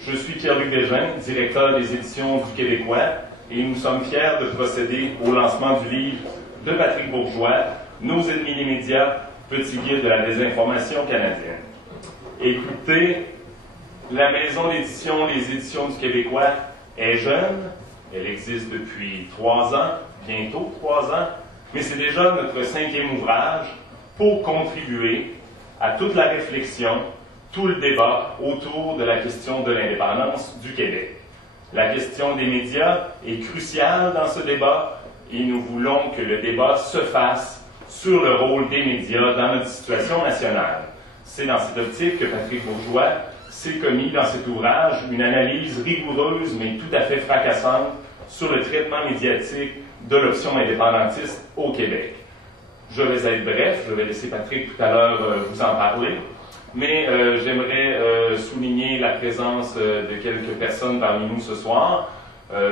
Je suis Pierre-Luc Desjardins, directeur des éditions du Québécois, et nous sommes fiers de procéder au lancement du livre de Patrick Bourgeois, Nos ennemis les médias, petit guide de la désinformation canadienne. Écoutez, la maison d'édition, les éditions du Québécois, est jeune. Elle existe depuis 3 ans, bientôt 3 ans, mais c'est déjà notre 5e ouvrage pour contribuer à toute la réflexion, tout le débat autour de la question de l'indépendance du Québec. La question des médias est cruciale dans ce débat et nous voulons que le débat se fasse sur le rôle des médias dans notre situation nationale. C'est dans cette optique que Patrick Bourgeois s'est commis dans cet ouvrage une analyse rigoureuse mais tout à fait fracassante sur le traitement médiatique de l'option indépendantiste au Québec. Je vais être bref, je vais laisser Patrick tout à l'heure vous en parler, mais j'aimerais souligner la présence de quelques personnes parmi nous ce soir.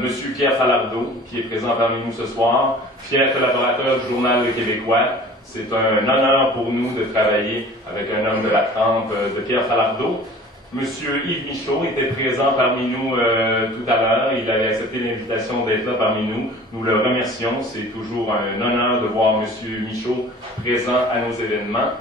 Monsieur Pierre Falardeau, qui est présent parmi nous ce soir, fier collaborateur du Journal Le Québécois. C'est un honneur pour nous de travailler avec un homme de la trempe de Pierre Falardeau. Monsieur Yves Michaud était présent parmi nous tout à l'heure. Il avait accepté l'invitation d'être là parmi nous. Nous le remercions. C'est toujours un honneur de voir Monsieur Michaud présent à nos événements.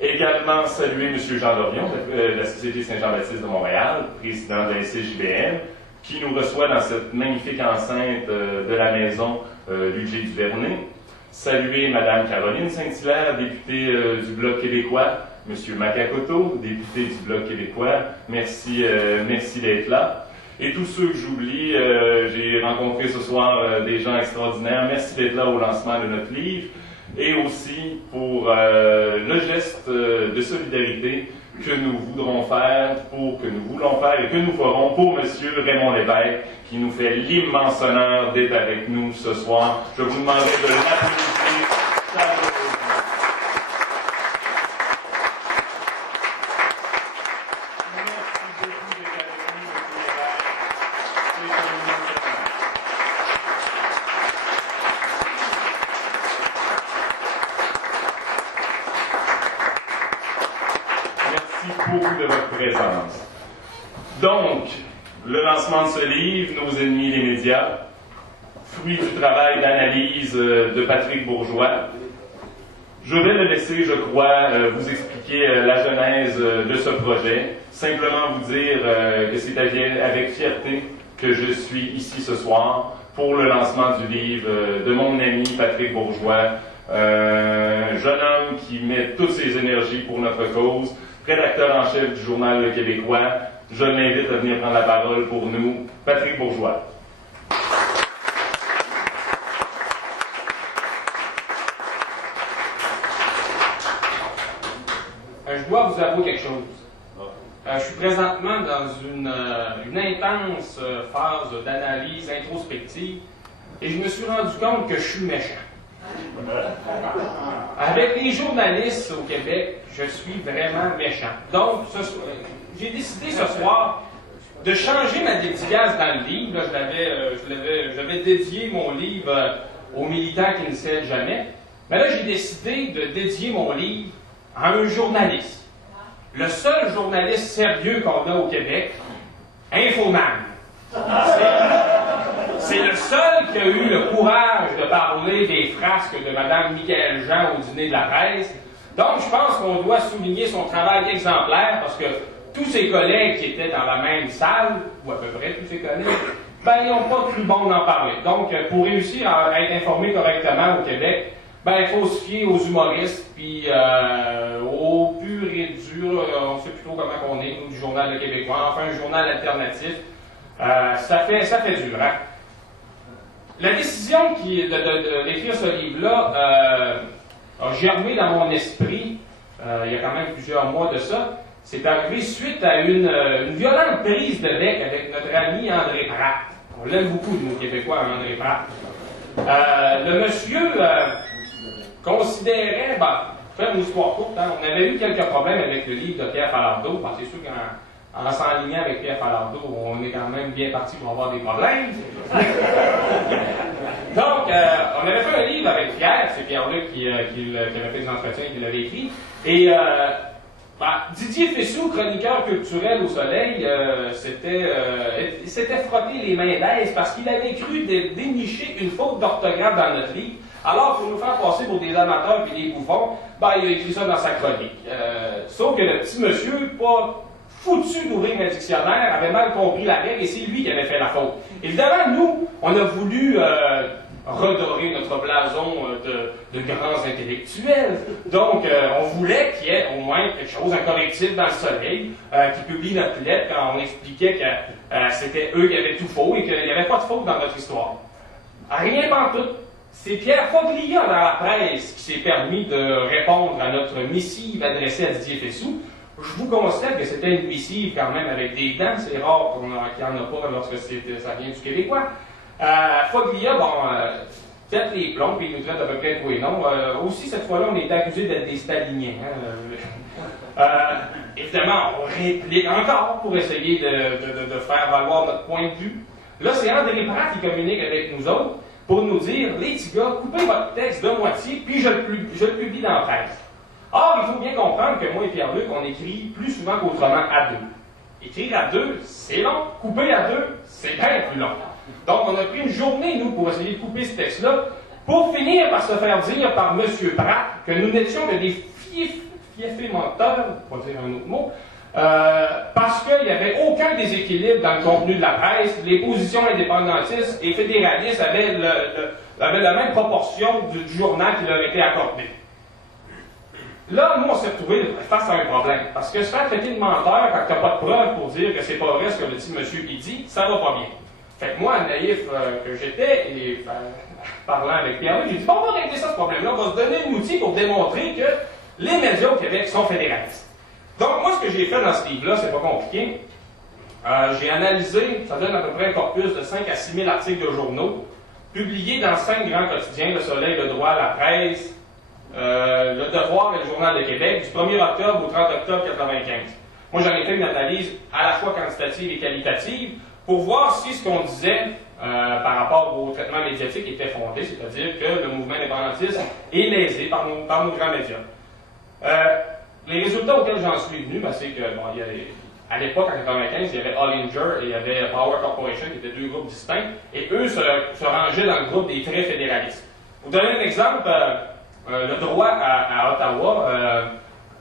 Également saluer Monsieur Jean Dorion de la Société Saint-Jean-Baptiste de Montréal, président de la SCJBM, qui nous reçoit dans cette magnifique enceinte de la maison Ludger Duvernay. Saluer Mme Caroline Saint-Hilaire, députée du Bloc québécois, M. Macacoto, député du Bloc québécois, merci d'être là. Et tous ceux que j'oublie, j'ai rencontré ce soir des gens extraordinaires, merci d'être là au lancement de notre livre, et aussi pour le geste de solidarité que nous voulons faire et que nous ferons pour M. Raymond Lévesque, qui nous fait l'immense honneur d'être avec nous ce soir. Je vous demanderai de l'applaudir chaleureusement. Beaucoup de votre présence. Donc, le lancement de ce livre, Nos ennemis les médias, fruit du travail d'analyse de Patrick Bourgeois. Je vais le laisser, je crois, vous expliquer la genèse de ce projet. Simplement vous dire que c'est avec fierté que je suis ici ce soir pour le lancement du livre de mon ami Patrick Bourgeois, un jeune homme qui met toutes ses énergies pour notre cause, rédacteur en chef du Journal Le Québécois. Je l'invite à venir prendre la parole pour nous, Patrick Bourgeois. Je dois vous avouer quelque chose. Je suis présentement dans une intense phase d'analyse introspective et je me suis rendu compte que je suis méchant. Avec les journalistes au Québec, je suis vraiment méchant. Donc, j'ai décidé ce soir de changer ma dédicace dans le livre. J'avais dédié mon livre aux militants qui ne cèdent jamais. Mais là, j'ai décidé de dédier mon livre à un journaliste. Le seul journaliste sérieux qu'on a au Québec, Infonam. C'est le seul qui a eu le courage de parler des frasques de Mme Michaëlle Jean au dîner de la presse. Donc, je pense qu'on doit souligner son travail exemplaire parce que tous ses collègues qui étaient dans la même salle, ou à peu près tous ses collègues, ils n'ont pas cru bon d'en parler. Donc, pour réussir à être informé correctement au Québec, il faut se fier aux humoristes, puis au pur et dur, on ne sait plus trop comment on est, nous, du Journal Le Québécois, enfin un journal alternatif. Ça fait dur, hein? La décision d'écrire ce livre-là a germé dans mon esprit, il y a quand même plusieurs mois de ça. C'est arrivé suite à une violente prise de bec avec notre ami André Pratt. On l'aime beaucoup, nous, Québécois, André Pratt. Le monsieur considérait, faire une histoire courte, hein, on avait eu quelques problèmes avec le livre de Pierre Falardeau. C'est sûr qu'en s'enlignant avec Pierre Falardeau, on est quand même bien parti pour avoir des problèmes. Donc, on avait fait un livre avec Pierre, c'est Pierre-Luc qui avait fait des entretiens et qui l'avait écrit. Et Didier Fessou, chroniqueur culturel au Soleil, s'était frotté les mains d'aise parce qu'il avait cru dénicher une faute d'orthographe dans notre livre. Alors, pour nous faire passer pour des amateurs et des bouffons, il a écrit ça dans sa chronique. Sauf que le petit monsieur, pas foutu d'ouvrir un dictionnaire, avait mal compris la règle et c'est lui qui avait fait la faute. Évidemment, nous, on a voulu redorer notre blason de grands intellectuels. Donc, on voulait qu'il y ait au moins quelque chose, un correctif dans le Soleil, qui publie notre lettre quand on expliquait que c'était eux qui avaient tout faux et qu'il n'y avait pas de faute dans notre histoire. Rien pantoute. C'est Pierre Foglia dans la presse qui s'est permis de répondre à notre missive adressée à Didier Fessou. Je vous constate que c'était une missive quand même avec des dents. C'est rare qu'il n'y en a pas lorsque ça vient du Québécois. Foglia, peut-être les plombs, puis il nous traite à peu près tout et non. Aussi, cette fois-là, on est accusé d'être des staliniens. Évidemment, on réplique encore pour essayer de faire valoir notre point de vue. Là, c'est André Pratt qui communique avec nous autres pour nous dire, les petits gars, coupez votre texte de moitié, puis je le publie dans la presse. Or, il faut bien comprendre que moi et Pierre-Luc, on écrit plus souvent qu'autrement à deux. Écrire à deux, c'est long. Couper à deux, c'est bien plus long. Donc, on a pris une journée, nous, pour essayer de couper ce texte-là, pour finir par se faire dire par M. Pratt que nous n'étions que des fiefés menteurs, pour dire un autre mot, parce qu'il n'y avait aucun déséquilibre dans le contenu de la presse. Les positions indépendantistes et fédéralistes avaient la même proportion du journal qui leur était accordé. Là, nous, on s'est retrouvés face à un problème. Parce que se faire traiter de menteur quand tu n'as pas de preuves pour dire que c'est pas vrai ce que le petit monsieur qui dit, ça va pas bien. Fait que moi, naïf que j'étais, et parlant avec Pierre-Luc, j'ai dit, bon, on va régler ça, ce problème-là, on va se donner un outil pour démontrer que les médias au Québec sont fédéralistes. Donc, moi, ce que j'ai fait dans ce livre-là, c'est pas compliqué. J'ai analysé, ça donne à peu près un corpus de 5 à 6 000 articles de journaux, publiés dans 5 grands quotidiens, Le Soleil, Le Droit, La Presse, Le Devoir et Le Journal de Québec, du 1er octobre au 30 octobre 1995. Moi, j'en ai fait une analyse à la fois quantitative et qualitative pour voir si ce qu'on disait par rapport au traitement médiatique était fondé, c'est-à-dire que le mouvement indépendantiste est lésé par nos grands médias. Les résultats auxquels j'en suis venu, c'est que, bon, à l'époque, en 1995, il y avait Hollinger et il y avait Power Corporation, qui étaient deux groupes distincts, et eux se rangeaient dans le groupe des très fédéralistes. Pour vous donner un exemple, le droit à Ottawa,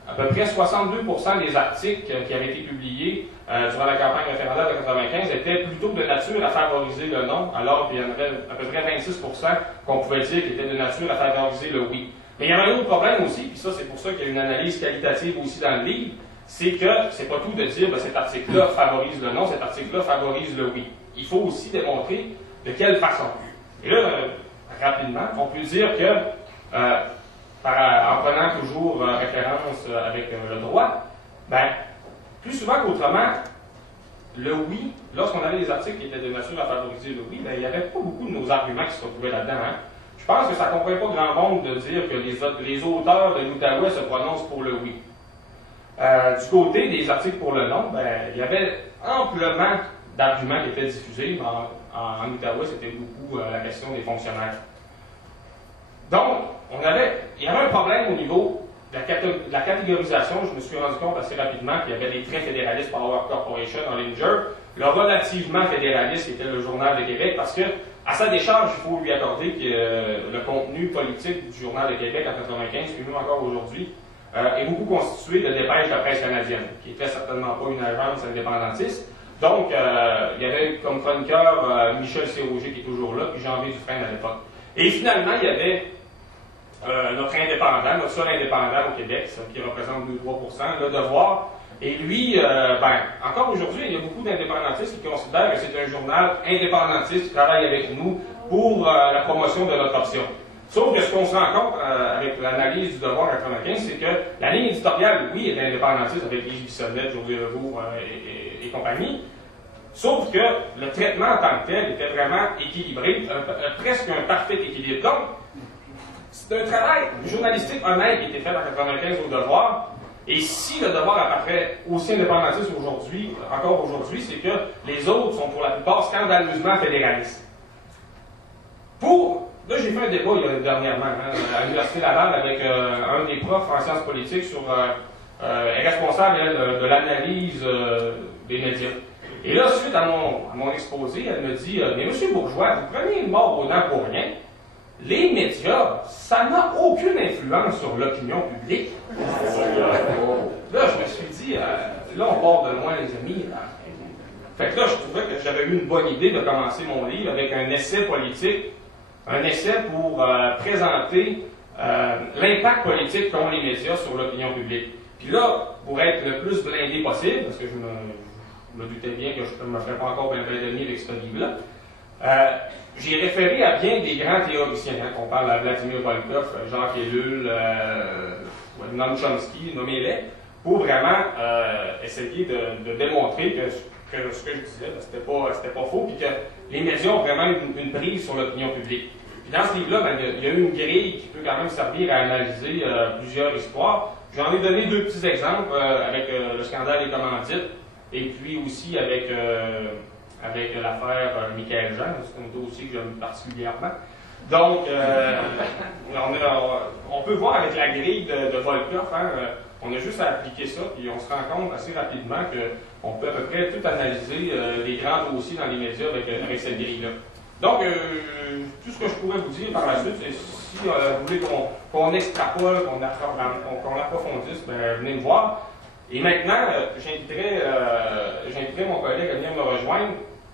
à peu près 62% des articles qui avaient été publiés durant la campagne référendaire de 1995 étaient plutôt de nature à favoriser le non, alors qu'il y en avait à peu près 26% qu'on pouvait dire qui étaient de nature à favoriser le oui. Mais il y avait un autre problème aussi, puis ça c'est pour ça qu'il y a une analyse qualitative aussi dans le livre, c'est que c'est pas tout de dire cet article-là favorise le non, cet article-là favorise le oui. Il faut aussi démontrer de quelle façon. Et là, rapidement, on peut dire que, en prenant toujours référence avec le droit, plus souvent qu'autrement, le oui, lorsqu'on avait des articles qui étaient de nature à favoriser le oui, il n'y avait pas beaucoup de nos arguments qui se retrouvaient là-dedans. Je pense que ça ne comprend pas grand monde de dire que les auteurs de l'Outaouais se prononcent pour le oui. Du côté des articles pour le non, il y avait amplement d'arguments qui étaient diffusés. En Outaouais, c'était beaucoup la question des fonctionnaires. Donc, il y avait un problème au niveau de la catégorisation. Je me suis rendu compte assez rapidement qu'il y avait des très fédéralistes, Power Corporation, Hollinger, le relativement fédéraliste qui était le Journal de Québec, parce que à sa décharge, il faut lui accorder que le contenu politique du Journal de Québec en 1995, puis même encore aujourd'hui, est beaucoup constitué de dépêches de la presse canadienne, qui n'était certainement pas une agence indépendantiste. Donc, il y avait comme chroniqueur Michel Séroger qui est toujours là, puis Jean-V Dufresne à l'époque. Et finalement, il y avait notre indépendant, notre seul indépendant au Québec, qui représente 2-3%, Le Devoir. Et lui, encore aujourd'hui, il y a beaucoup d'indépendantistes qui considèrent que c'est un journal indépendantiste qui travaille avec nous pour la promotion de notre option. Sauf que ce qu'on se rend compte avec l'analyse du Devoir 95, c'est que la ligne éditoriale, oui, est indépendantiste avec Yves Bissonnette, José Legault et compagnie. Sauf que le traitement en tant que tel était vraiment équilibré, presque un parfait équilibre. Donc, c'est un travail journalistique honnête qui a été fait en 95 au Devoir. Et si le Devoir apparaît aussi indépendantiste aujourd'hui, encore aujourd'hui, c'est que les autres sont pour la plupart scandaleusement fédéralistes. Là, j'ai fait un débat dernièrement à l'Université Laval avec un des profs en sciences politiques sur est responsable, elle, de l'analyse des médias. Et là, suite à mon exposé, elle me dit mais monsieur Bourgeois, vous prenez une mort aux dents pour rien. Les médias, ça n'a aucune influence sur l'opinion publique. Là, je me suis dit, là, on part de loin, les amis. Fait que là, je trouvais que j'avais eu une bonne idée de commencer mon livre avec un essai politique, un essai pour présenter l'impact politique qu'ont les médias sur l'opinion publique. Puis là, pour être le plus blindé possible, parce que je me doutais bien que je ne me ferais pas encore bien demi avec ce livre-là, j'ai référé à bien des grands théoriciens, hein, qu'on parle à Vladimir Volkov, Jacques Ellul, Noam Chomsky, nommez-les, pour vraiment essayer de démontrer que ce que je disais, c'était pas faux, puis que les médias ont vraiment une prise sur l'opinion publique. Puis dans ce livre-là, il y a eu une grille qui peut quand même servir à analyser plusieurs histoires. J'en ai donné deux petits exemples avec le scandale des commandites, et puis aussi avec l'affaire Michael Jean, c'est un dossier que j'aime particulièrement. Donc, on peut voir avec la grille de Volkov, hein, on a juste à appliquer ça, puis on se rend compte assez rapidement qu'on peut à peu près tout analyser les grands dossiers dans les médias avec cette grille-là. Donc, tout ce que je pourrais vous dire par la suite, c'est si vous voulez qu'on extrapole, qu'on approfondisse, ben, venez me voir. Et maintenant, j'inviterai mon collègue à venir me rejoindre